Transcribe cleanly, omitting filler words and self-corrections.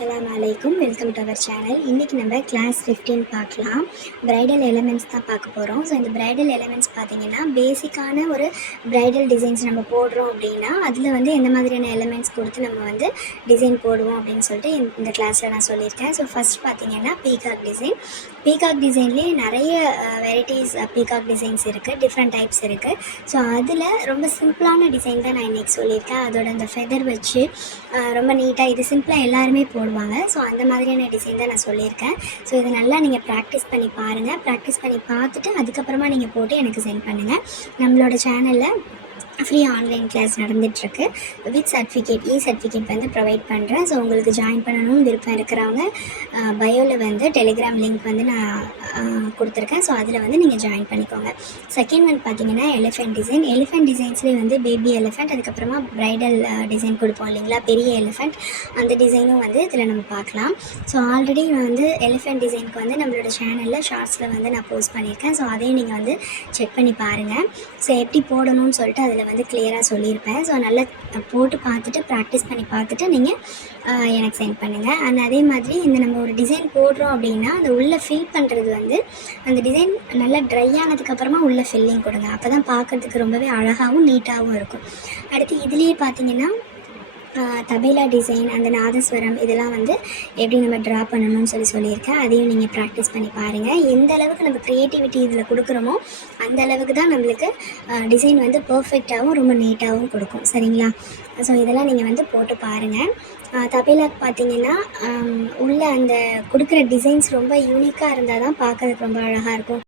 அஸ்ஸலாமு அலைக்கும். Welcome to our channel. இன்றைக்கி நம்ம கிளாஸ் 15 பார்க்கலாம். பிரைடல் எலிமெண்ட்ஸ் தான் பார்க்க போகிறோம். ஸோ இந்த பிரைடல் எலிமெண்ட்ஸ் பார்த்திங்கன்னா பேசிக்கான ஒரு பிரைடல் டிசைன்ஸ் நம்ம போடுறோம் அப்படின்னா அதில் வந்து எந்த மாதிரியான எலிமெண்ட்ஸ் கொடுத்து நம்ம வந்து டிசைன் போடுவோம் அப்படின்னு சொல்லிட்டு இந்த கிளாஸில் நான் சொல்லியிருக்கேன். ஸோ ஃபஸ்ட் பார்த்திங்கன்னா பீகாக் டிசைன். பீகாக் டிசைன்லேயே நிறைய வெரைட்டிஸ் பீகாக் டிசைன்ஸ் இருக்குது, டிஃப்ரெண்ட் டைப்ஸ் இருக்குது. ஸோ அதில் ரொம்ப சிம்பிளான டிசைன் தான் நான் இன்றைக்கி சொல்லியிருக்கேன். அதோட அந்த ஃபெதர் வச்சு ரொம்ப நீட்டாக இது சிம்பிளாக எல்லாருமே போடுவாங்க. ஸோ அந்த மாதிரியான டிசைன் தான் நான் சொல்லியிருக்கேன். ஸோ இதை நல்லா நீங்கள் ப்ராக்டிஸ் பண்ணி பாருங்கள். ப்ராக்டிஸ் பண்ணி பார்த்துட்டு அதுக்கப்புறமா நீங்கள் போட்டு எனக்கு சென்ட் பண்ணுங்கள். நம்மளோட சேனலில் ஃப்ரீ ஆன்லைன் கிளாஸ் நடந்துகிட்ருக்கு. வித் சர்டிஃபிகேட் சர்டிஃபிகேட் வந்து ப்ரொவைட் பண்ணுறேன். ஸோ உங்களுக்கு ஜாயின் பண்ணணும்னு விருப்பம் இருக்கிறவங்க பயோவில் வந்து டெலிகிராம் லிங்க் வந்து நான் கொடுத்துருக்கேன். ஸோ அதில் வந்து நீங்கள் ஜாயின் பண்ணிக்கோங்க. செகண்ட் ஒன் பார்த்தீங்கன்னா எலிஃபெண்ட் டிசைன். எலிஃபெண்ட் டிசைன்ஸ்லேயே வந்து பேபி எலிஃபெண்ட், அதுக்கப்புறமா ப்ரைடல் டிசைன் கொடுப்போம் இல்லைங்களா, பெரிய எலிஃபெண்ட், அந்த டிசைனும் வந்து இதில் நம்ம பார்க்கலாம். ஸோ ஆல்ரெடி வந்து எலிஃபெண்ட் டிசைனுக்கு வந்து நம்மளோட சேனலில் ஷார்ட்ஸில் வந்து நான் போஸ்ட் பண்ணியிருக்கேன். ஸோ அதையும் நீங்கள் வந்து செக் பண்ணி பாருங்கள். ஸோ எப்படி போடணும்னு சொல்லிட்டு அதில் வந்து கிளியராக சொல்லியிருப்பேன். ஸோ நல்லா போட்டு பார்த்துட்டு ப்ராக்டிஸ் பண்ணி பார்த்துட்டு நீங்கள் எனக்கு சென்ட் பண்ணுங்கள். அண்ட் அதே மாதிரி இந்த நம்ம ஒரு டிசைன் போடுறோம் அப்படின்னா அந்த உள்ளே ஃபில் பண்ணுறது வந்து அந்த டிசைன் நல்லா ட்ரை ஆனதுக்கப்புறமா உள்ளே ஃபில்லிங் கொடுங்க. அப்போ தான் பார்க்குறதுக்கு ரொம்பவே அழகாகவும் நீட்டாகவும் இருக்கும். அடுத்து இதுலேயே பார்த்தீங்கன்னா தபேலா டிசைன், அந்த நாதஸ்வரம், இதெல்லாம் வந்து எப்படி நம்ம ட்ரா பண்ணணும்னு சொல்லியிருக்கேன். அதையும் நீங்கள் ப்ராக்டிஸ் பண்ணி பாருங்கள். எந்த அளவுக்கு நம்ம க்ரியேட்டிவிட்டி இதில் கொடுக்குறோமோ அந்த அளவுக்கு தான் நம்மளுக்கு டிசைன் வந்து பர்ஃபெக்டாகவும் ரொம்ப நீட்டாகவும் கொடுக்கும். சரிங்களா? ஸோ இதெல்லாம் நீங்கள் வந்து போட்டு பாருங்கள். தபேலாக்கு பார்த்தீங்கன்னா உள்ள அந்த கொடுக்குற டிசைன்ஸ் ரொம்ப யூனிக்காக இருந்தால் தான் பார்க்கறதுக்கு ரொம்ப அழகாக இருக்கும்.